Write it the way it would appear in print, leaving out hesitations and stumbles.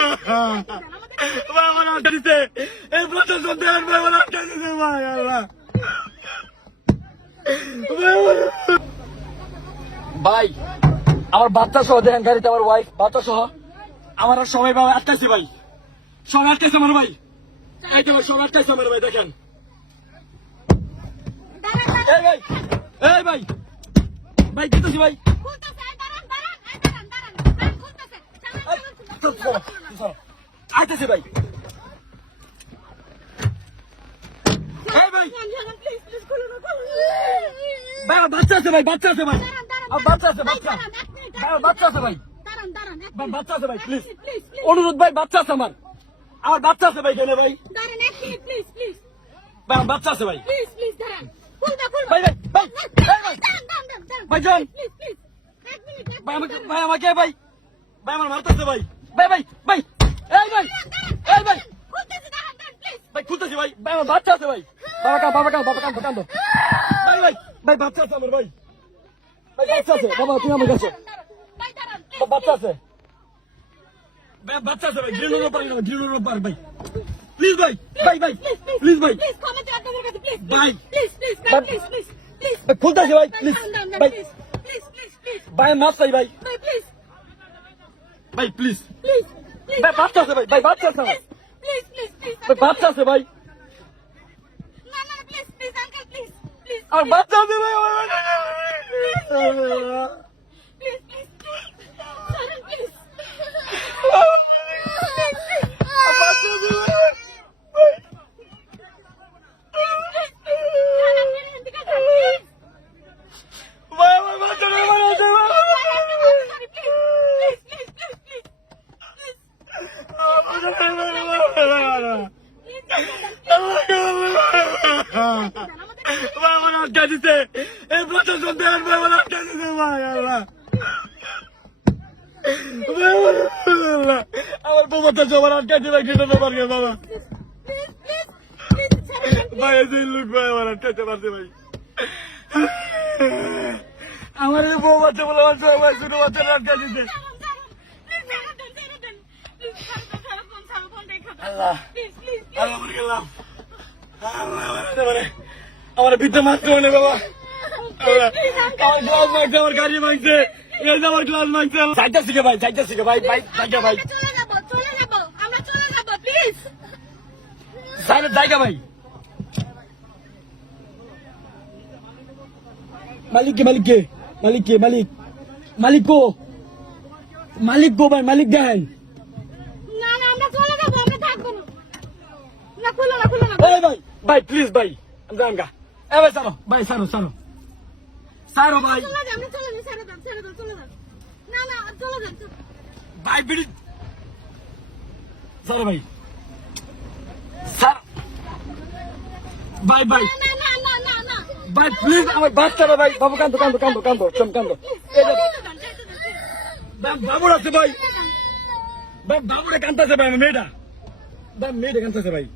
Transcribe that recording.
ভাই আমার আটকে দিতে এই প্রশাসন দেন ভাই আমার আটকে দিতে ভাই আল্লাহ ভাই আমার বাচ্চা সহ দেখেন গাড়িতে আমার ওয়াইফ বাচ্চা সহ আমার আর সবাই ভাই আটকাইছে ভাই সবাই আটকাইছে আমার ভাই এই তো সবাই আটকাইছে আমার ভাই দেখেন এই ভাই এই ভাই ভাই দিতেছি ভাই আইতেছে ভাই এই ভাই ভাই বাচ্চা আছে ভাই বাচ্চা আছে ভাই বাচ্চা আছে বাচ্চা বাচ্চা আছে ভাই ভাই বাচ্চা আছে ভাই প্লিজ অনুরোধ ভাই বাচ্চা আছে আমার বাচ্চা আছে ভাই কেন ভাই ভাই বাচ্চা আছে ভাই ভাই ভাই ভাই ভাই যান ভাই আমাকে ভাই ভাই আমার মারতেছে ভাই ভাই ভাই ভাই এই ভাই এই ভাই ভাই খুলতেছি ভাই ভাই আমার বাচ্চা আছে ভাই বাবা কান ভাই ভাই ভাই বাচ্চা আছে আমার ভাই ভাই বাচ্চা আছে বাবা তুমি আমার কাছে বাচ্চা আছে ভাই বাচ্চা আছে ভাই গ্রিনোর পার ভাই প্লিজ ভাই ভাই ভাই প্লিজ ভাই ভাই খুলতেছি ভাই প্লিজ ভাই ভাই মাফ চাই ভাই ভাই প্লিজ ভাই বাচ্চা আছে ভাই ভাই বাচ্চা আছে ভাই বাচ্চা আছে ভাই আর বাচ্চা আছে ভাই আটকা দিতে এই প্রশাসন দেন ভাই আমার আটকা দিতে ভাই আল্লাহ আমার বোমাটা সবার আটকা দিবে কিন্তু পারবে বাবা ভাই এই লোক ভাই আমার আটকাতে পারছে ভাই আমার এই বোমাটা বলে আমার সবাই শুরু বাচ্চারা আটকা দিতে আল্লাহ আল্লাহ মরে গেলাম আমার ভিতরে মারতে মানে বাবা আমার গ্লাস মারছে আমার গাড়ি মারছে আমার গ্লাস মারছে যাইতে শিখে ভাই ভাই জায়গা ভাই জায়গা ভাই মালিক গো ভাই মালিক দেন ভাই প্লিজ ভাই জানগা এ ভাই সারো ভাই সারো ভাই ভাই বিড়ি সারো ভাই স্যার ভাই ভাই ভাই প্লিজ আমার বাচ্চারা ভাই বাবু কান্দো বাবুর আছে ভাই বাবুরে কান্দতেছে ভাই আমার মেয়েটা কান্দতেছে ভাই